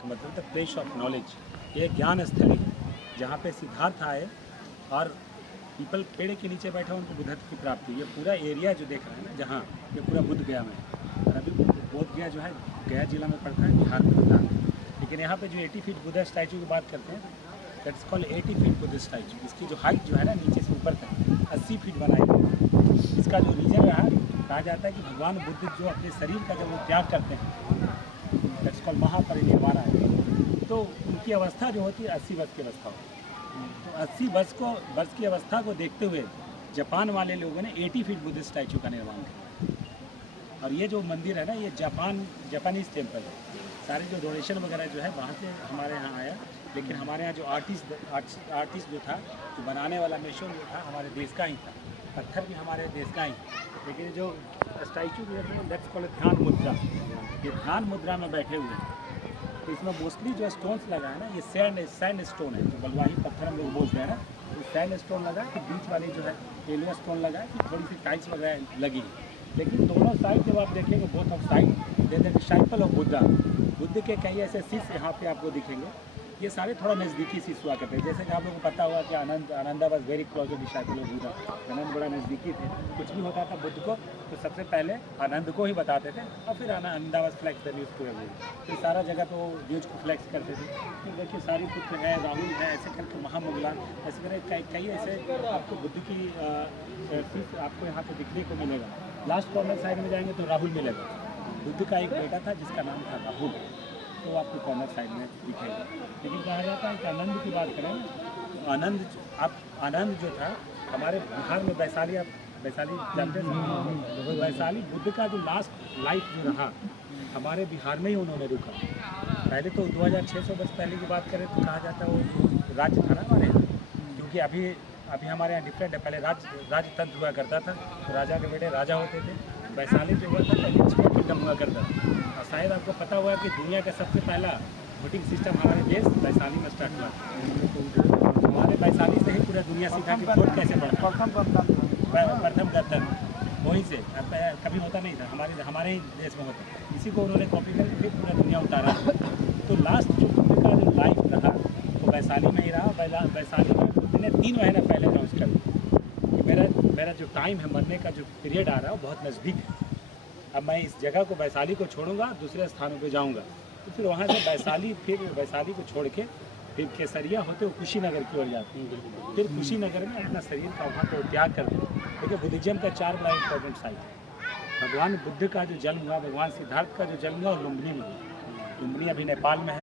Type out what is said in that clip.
का मतलब the place of knowledge. ये ज्ञान स्थली है जहाँ पे सिद्धार्थ आए और पीपल पेड़ के नीचे बैठे उनको बुद्धत्व की प्राप्ति। ये पूरा एरिया जो देख रहे हैं ना, जहाँ ये पूरा बुद्ध गया में, और अभी बोध गया जो है गया जिला में पड़ता है, बिहार में पड़ता है। लेकिन यहाँ पे जो 80 फीट बुद्धा स्टैचू की बात करते हैं, that's called 80 feet Buddha statue. इसकी जो हाइट जो है ना, नीचे से ऊपर तक 80 फीट बनाई गई। इसका जो रीजन रहा, कहा जाता है कि भगवान बुद्ध जो अपने शरीर का जब वो त्याग करते हैं, दैट्स कॉल्ड महापरिनिर्वाण है, तो उनकी अवस्था जो होती है 80 वर्ष की अवस्था होती है। तो 80 वर्ष की अवस्था को देखते हुए जापान वाले लोगों ने 80 फीट बुद्ध स्टैचू का निर्माण किया। और ये जो मंदिर है ना, ये जापानीज टेम्पल है। सारे जो डोनेशन वगैरह जो है वहाँ से हमारे यहाँ आया, लेकिन हमारे यहाँ जो आर्टिस्ट जो था, जो बनाने वाला मेशन जो था, हमारे देश का ही था। पत्थर भी हमारे देश का ही, लेकिन जो स्टैचू जो है दैट्स कॉल्ड ध्यान मुद्रा। ये ध्यान मुद्रा में बैठे हुए हैं। तो इसमें मोस्टली जो स्टोन्स लगा है ना, ये सैंड स्टोन है, जो बलवाही पत्थर हम लोग बोलते हैं ना, तो सैंड स्टोन लगा है। बीच वाली जो है येलो स्टोन लगा है, कि थोड़ी सी टाइल्स वगैरह लगी है। लेकिन दोनों साइड जब आप देखेंगे, both of side they the disciple of Buddha, Buddha के कई ऐसे शिष्य यहाँ पे आपको दिखेंगे। ये सारे थोड़ा नज़दीकी शिष्य हुआ करते हैं। जैसे कि आप लोगों को पता हुआ कि Ananda was very close disciple of Buddha. Anand बड़ा नज़दीकी थे। कुछ भी होता था बुद्ध को तो सबसे पहले आनंद को ही बताते थे, और फिर Ananda was flex the news to everyone. तो सारा जगह तो न्यूज़ को फ्लैक्स करते थे। तो देखिए सारी पुत्र है, राहुल है, ऐसे करके महामुगला, ऐसे करके कई ऐसे आपको बुद्ध की शिष्य आपको यहाँ पे दिखने को मिलेगा। लास्ट कॉर्नर साइड में जाएंगे तो राहुल मिलेगा। बुद्ध का एक बेटा था जिसका नाम था राहुल, तो आपको कॉर्नर साइड में दिखेगा। लेकिन कहा जाता है कि आनंद की बात करें तो आनंद जो था हमारे बिहार में वैशाली जानते हैं, वैशाली बुद्ध का जो लास्ट लाइफ जो रहा हमारे बिहार में ही उन्होंने रुका। पहले तो 2600 वर्ष पहले की बात करें तो कहा जाता है वो राज्य था ना हमारे यहाँ, क्योंकि अभी हमारे यहाँ डिफरेंट है। पहले राज्य तंत्र हुआ करता था, तो राजा के बेटे राजा होते थे। वैशाली जो हुआ था किंगडम हुआ करता था। और शायद आपको पता हुआ कि दुनिया का सबसे पहला वोटिंग सिस्टम हमारे देश वैशाली में स्टार्ट हुआ। हमारे वैशाली से ही पूरा दुनिया सीखा कि वोट कैसे बढ़ता, प्रथम गणतंत्र वहीं से। कभी होता नहीं था, हमारे ही देश में होता। इसी को उन्होंने कॉपी करके फिर पूरा दुनिया उतारा। तो लास्ट जो बुद्ध का जो लाइफ रहा वो वैशाली में ही रहा। वैशाली में बुद्ध ने 3 महीने पहले अनाउंस कर दिया कि मेरा जो टाइम है, मरने का जो पीरियड आ रहा है वो बहुत नज़दीक है। अब मैं इस जगह को वैशाली को छोड़ूंगा, दूसरे स्थानों पे जाऊंगा। तो फिर वहाँ से वैशाली को छोड़ के फिर केसरिया होते हुए कुशीनगर की ओर जाते हैं। फिर कुशीनगर में अपना शरीर का वहाँ को त्याग कर दें। देखिए बुद्धिज्म का 4 बड़ा इंपॉर्टेंट साइट है। भगवान बुद्ध का जो जन्म हुआ, भगवान सिद्धार्थ का जो जन्म हुआ, लुम्बिनी में हुआ। लुम्बिनी अभी नेपाल में है।